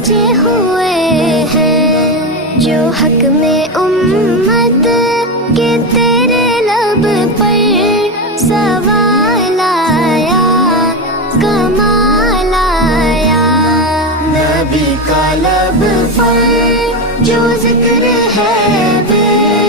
बचे हुए हैं, जो हक में उम्मत के